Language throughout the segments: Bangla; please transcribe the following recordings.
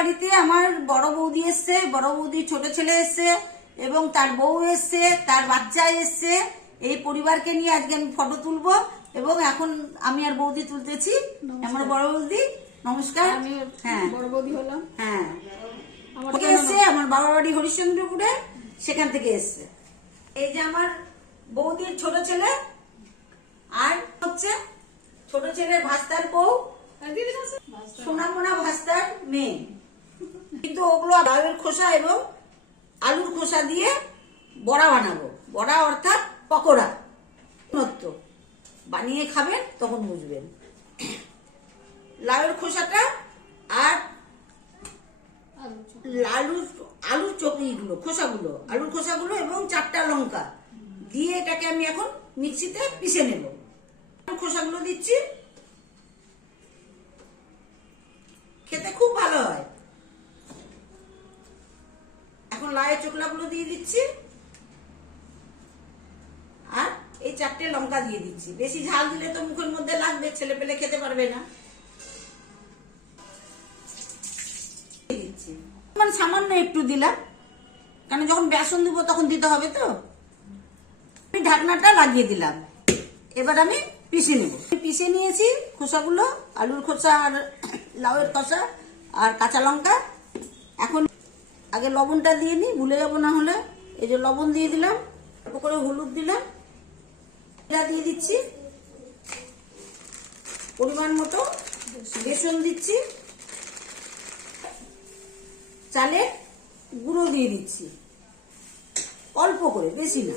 বাড়িতে আমার বড় বৌদি এসছে, বড় বৌদি ছোট ছেলে এসছে এবং তার বউ এসছে, তার বাচ্চা এসছে। এই পরিবারকে নিয়ে আজকে আমি ফটো তুলবো এবং এখন আমি আর বৌদি তুলতেছি। আমার বড় বৌদি, নমস্কার। হ্যাঁ, বড় বৌদি হলাম। হ্যাঁ, এসছে আমার বাবা বাড়ি হরিশ্চন্দ্রপুরে, সেখান থেকে এসছে। এই যে আমার বৌদির ছোট ছেলে, আর হচ্ছে ছোট ছেলের ভাস্তার বউ, সোনামোনা ভাস্তার মেয়ে। কিন্তু ওগুলো লাউয়ের খোসা এবং আলুর খোসা দিয়ে বড়া বানাবো। বড়া অর্থাৎ পকোড়া। বানিয়ে খাবেন, তখন বুঝবেন। লাউয়ের খোসাটা আর আলুর চকরিগুলো, খোসাগুলো, আলুর খোসাগুলো এবং 4টা লঙ্কা দিয়ে এটাকে আমি এখন মিক্সিতে পিষে নেব। খোসাগুলো দিচ্ছি, খেতে খুব ভালো হয়। এখন লাউয়ের চোখলাগুলো দিয়ে দিচ্ছি আর এই 4টে লঙ্কা দিয়ে দিচ্ছি। বেশি ঝাল দিলে তো মুখের মধ্যে লাগবে, ছেলে পেলে খেতে পারবে না। দিচ্ছি মানে সামান্য একটু দিলাম, কারণ যখন বেসন দিব তখন দিতে হবে তো। আমি ঢাকনাটা লাগিয়ে দিলাম। এবার আমি পিষে নেব। পিষে নিয়েছি খোসাগুলো, আলুর খোসা আর লাউয়ের খোসা আর কাঁচা লঙ্কা। এখন আগে লবণটা দিয়ে নিই, ভুলে যাবো না হলে। এই যে লবণ দিয়ে দিলাম, অল্প করে হলুদ দিলাম, এটা দিয়ে দিচ্ছি পরিমাণ মতো, বেসন দিচ্ছি, চালের গুঁড়ো দিয়ে দিচ্ছি অল্প করে, বেশি না।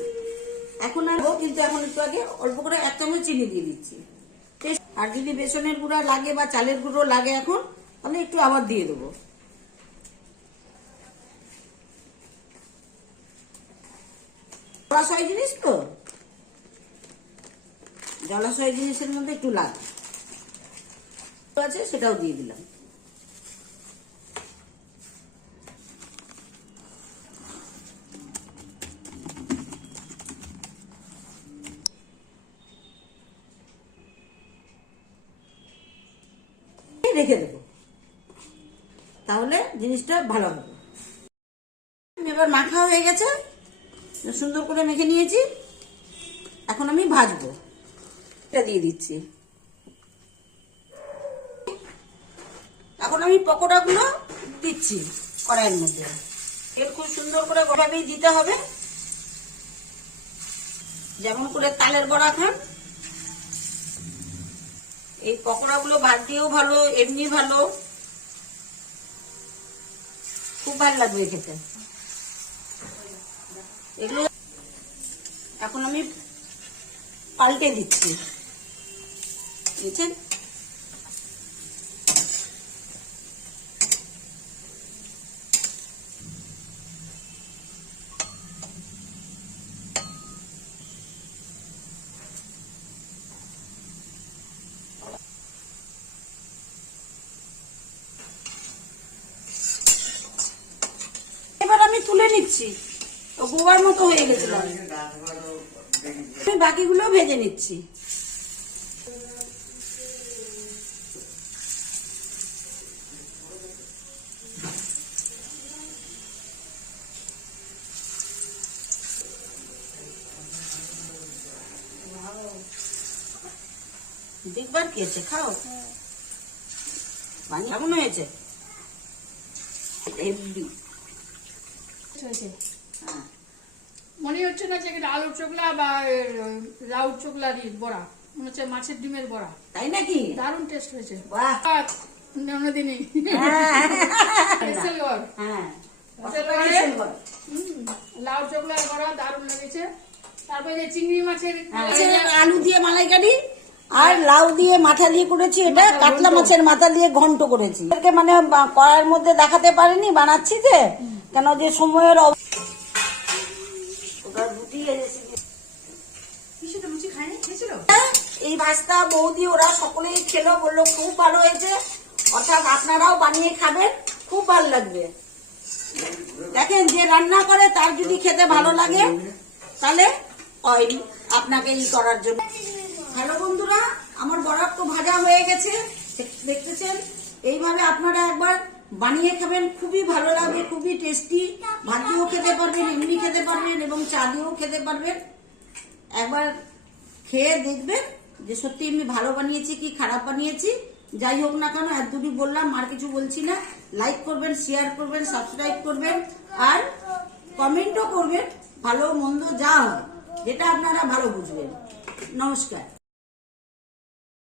এখন আর কিন্তু এখন একটু আগে অল্প করে 1 চামচ চিনি দিয়ে দিচ্ছি। আর যদি বেসনের গুঁড়া লাগে বা চালের গুঁড়ো লাগে এখন, তাহলে একটু আবার দিয়ে দেবো। জলাশয় জিনিস তো, জলাশয় জিনিসের মধ্যে একটু লাগে আছে, সেটাও দিয়ে দিলাম। রেখে দেবো, তাহলে জিনিসটা ভালো হবে। এবার মাখা হয়ে গেছে, সুন্দর করে মেখে নিয়েছি। এখন আমি ভাজবো। এটা দিয়ে দিচ্ছি। এখন আমি পকোড়াগুলো দিচ্ছি কড়াইয়ের মধ্যে। এর খুব সুন্দর করে গোটাবেই দিতে হবে, যেমন করে তালের বড়া খান। এই পকোড়াগুলো ভাত দিয়েও ভালো, এমনি ভালো, খুব ভালো লাগবে খেতে এগুলো। এখন আমি পাল্টে দিচ্ছি, বুঝছেন? এবার আমি তুলে নিচ্ছি, গোবার মতো হয়ে গেছিল। আমি বাকিগুলো ভেজে নিচ্ছি। দেখবার কি আছে, খাও। পানি কেমন হয়েছে? মনে হচ্ছে না যে এটা আলুর চোখলা বা লাউ চোখলার বড়া, মনে হচ্ছে মাছের ডিমের বড়া। তাই নাকি? দারুণ টেস্ট হয়েছে। বাহ, অন্যদিনই লাউ চোখলার বড়া দারুণ লেগেছে। তারপরে চিংড়ি মাছের আলু দিয়ে মালাইকারি আর লাউ দিয়ে মাথা দিয়ে করেছি। এটা কাতলা মাছের মাথা দিয়ে ঘন্ট করেছি। মানে কড়াইয়ের মধ্যে দেখাতে পারিনি, বানাচ্ছি যে, কেন যে সময়ের এই ভাস্তা বৌদি ওরা সকলেই খেলো, বললো খুব ভালো হয়েছে। অর্থাৎ আপনারাও বানিয়ে খাবেন, খুব ভালো লাগবে। দেখেন, যে রান্না করে তার যদি খেতে ভালো লাগে তাহলে আপনাকে ই করার জন্য। হ্যালো বন্ধুরা, আমার বড়া তো ভাজা হয়ে গেছে, দেখতেছেন। এইভাবে আপনারা একবার বানিয়ে খাবেন, খুবই ভালো লাগবে, খুবই টেস্টি। ভাত দিয়েও খেতে পারবেন, এমনি খেতে পারবেন এবং চা দিয়েও খেতে পারবেন। একবার খেয়ে দেখবেন যে সত্যি আমি ভালো বানিয়েছি কি খারাপ বানিয়েছি। যাই হোক না কেন, এক দুটি বললাম, আর কিছু বলছি না। লাইক করবেন, শেয়ার করবেন, সাবস্ক্রাইব করবেন আর কমেন্টও করবেন, ভালো মন্দ যা হয় যেটা আপনারা ভালো বুঝবেন। নমস্কার।